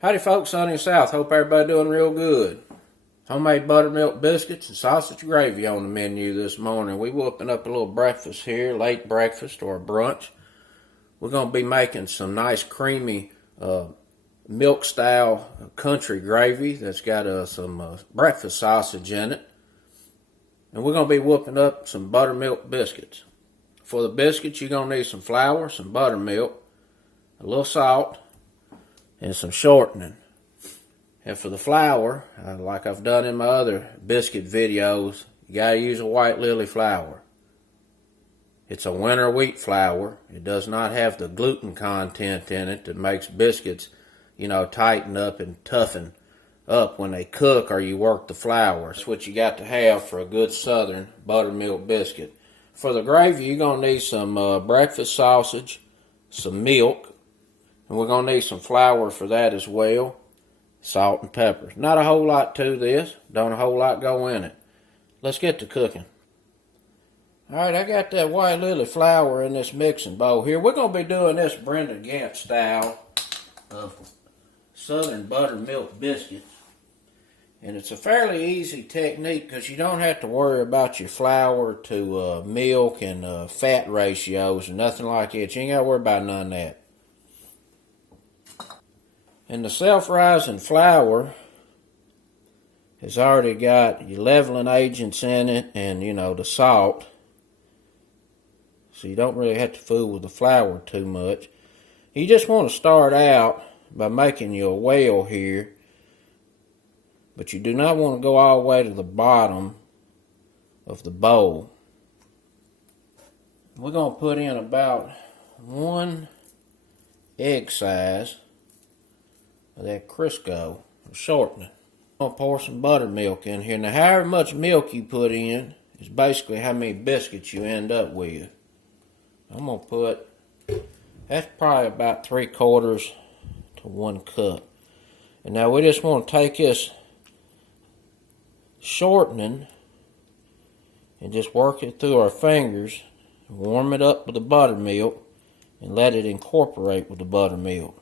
Howdy folks, sunny and south. Hope everybody doing real good. Homemade buttermilk biscuits and sausage gravy on the menu this morning. We whooping up a little breakfast here, late breakfast or brunch. We're going to be making some nice creamy milk style country gravy that's got some breakfast sausage in it. And we're going to be whooping up some buttermilk biscuits. For the biscuits, you're going to need some flour, some buttermilk, a little salt, and some shortening. And for the flour, like I've done in my other biscuit videos, you got to use a White Lilly flour. It's a winter wheat flour. It does not have the gluten content in it that makes biscuits, tighten up and toughen up when they cook or you work the flour. It's what you got to have for a good southern buttermilk biscuit. For the gravy, you're going to need some breakfast sausage, some milk, and we're going to need some flour for that as well. Salt and pepper. Not a whole lot to this. Don't a whole lot go in it. Let's get to cooking. Alright, I got that White Lilly flour in this mixing bowl here. We're going to be doing this Brenda Gant style of southern buttermilk biscuits. And it's a fairly easy technique because you don't have to worry about your flour to milk and fat ratios and nothing like that. You ain't got to worry about none of that. And the self-rising flour has already got your leavening agents in it and, the salt. So you don't really have to fool with the flour too much. You just want to start out by making you a well here. But you do not want to go all the way to the bottom of the bowl. We're going to put in about 1 egg size of that Crisco shortening. I'm going to pour some buttermilk in here. Now, however much milk you put in is basically how many biscuits you end up with. I'm going to put, that's probably about 3/4 to 1 cup. And now we just want to take this shortening and just work it through our fingers, warm it up with the buttermilk, and let it incorporate with the buttermilk.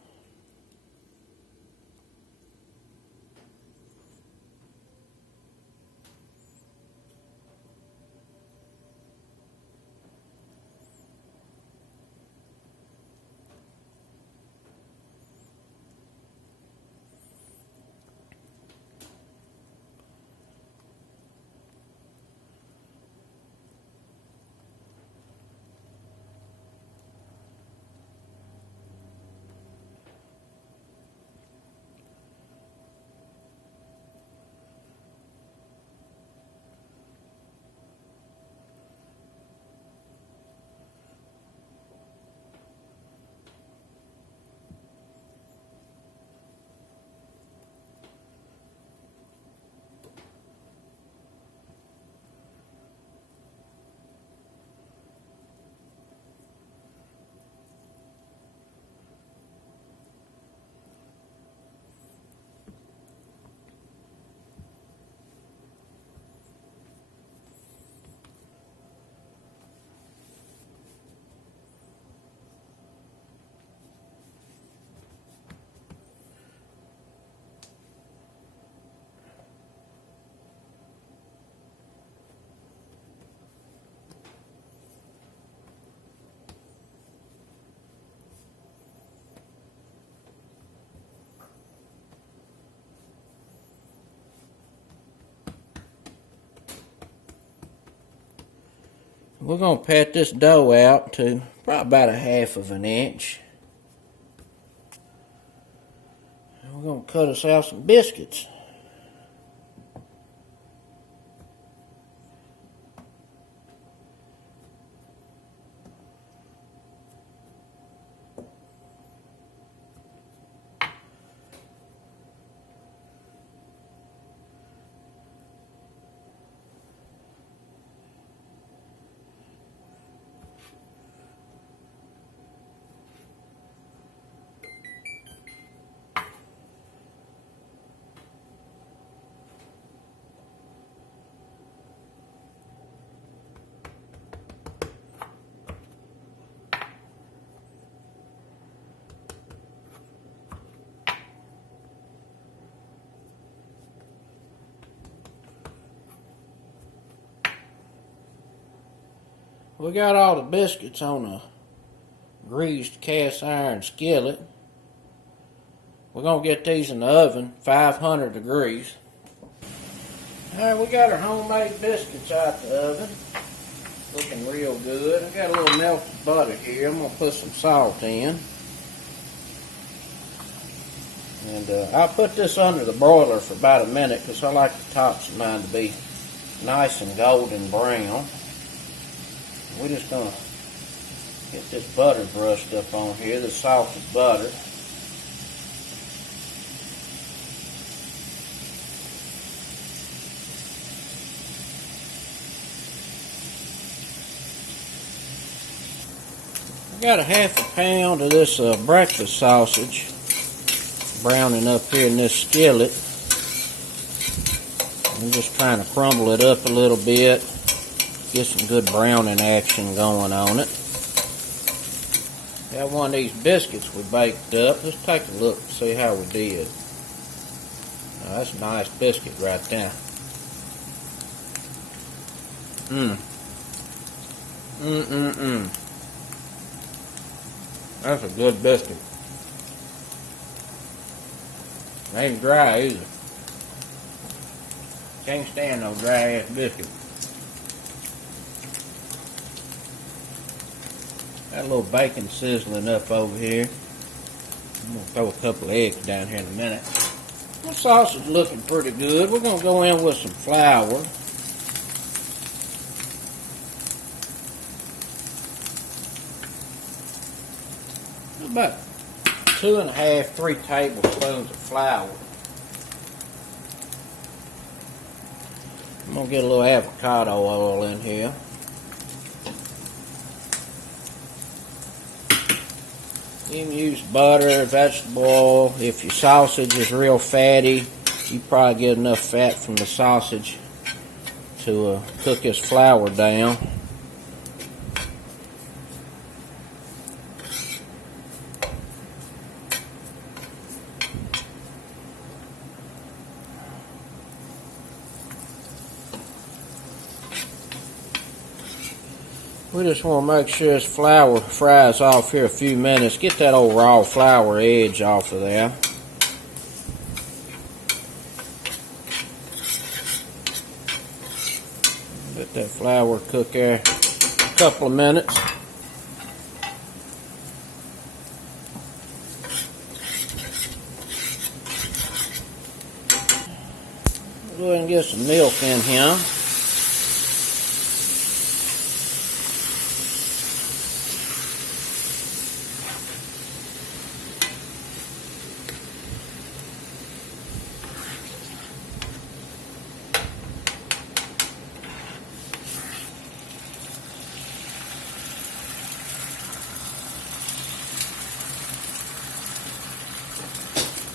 We're going to pat this dough out to probably about 1/2 of an inch. And we're going to cut us out some biscuits. We got all the biscuits on a greased cast iron skillet. We're going to get these in the oven, 500 degrees. Alright, we got our homemade biscuits out the oven. Looking real good. I got a little melted butter here. I'm going to put some salt in. And I'll put this under the broiler for about a minute because I like the tops of mine to be nice and golden brown. We're just going to get this butter brushed up on here, the salted butter. I got a half a pound of this breakfast sausage browning up here in this skillet. I'm just trying to crumble it up a little bit, get some good browning action going on it. Got one of these biscuits we baked up. Let's take a look and see how we did. Now, that's a nice biscuit right there. That's a good biscuit. It ain't dry either. Can't stand no dry ass biscuit. Got a little bacon sizzling up over here. I'm going to throw a couple of eggs down here in a minute. The sausage is looking pretty good. We're going to go in with some flour. About 2.5, 3 tablespoons of flour. I'm going to get a little avocado oil in here. You can use butter, vegetable oil. If your sausage is real fatty, you probably get enough fat from the sausage to cook this flour down. We just want to make sure this flour fries off here a few minutes. Get that old raw flour edge off of there. Let that flour cook there a couple of minutes. Go ahead and get some milk in here.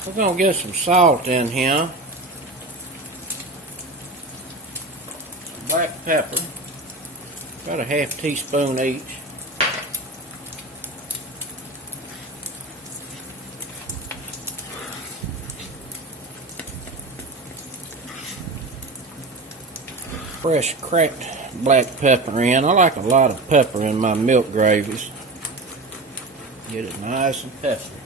We're going to get some salt in here, black pepper, about a half teaspoon each. Fresh cracked black pepper in. I like a lot of pepper in my milk gravies. Get it nice and peppery.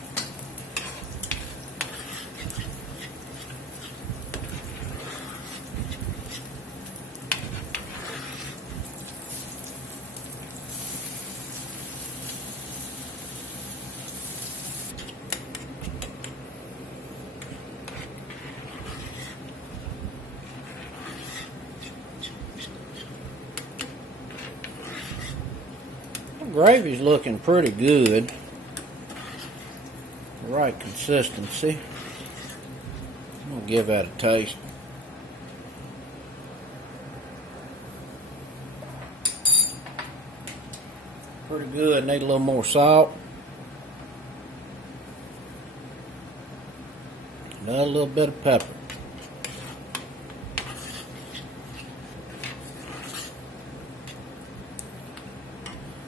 Gravy's looking pretty good. The right consistency. I'm going to give that a taste. Pretty good. Need a little more salt. Another little bit of pepper.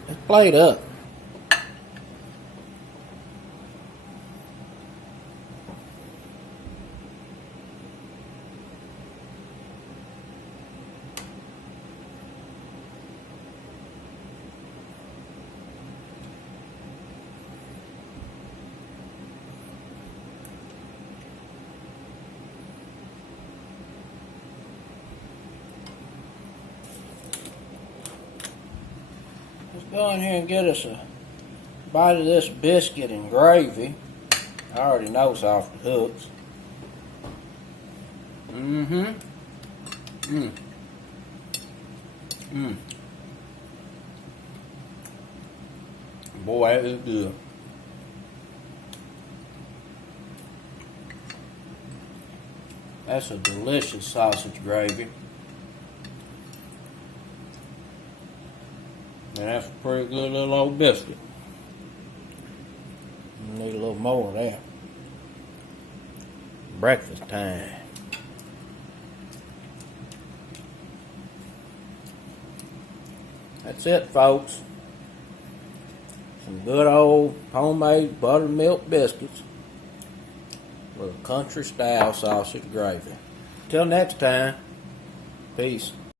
Let's plate up. go in here and get us a bite of this biscuit and gravy. I already know it's off the hooks. Boy, that is good. That's a delicious sausage gravy. And that's a pretty good little old biscuit. Need a little more of that. Breakfast time. That's it, folks. Some good old homemade buttermilk biscuits with a country style sausage gravy. Till next time, peace.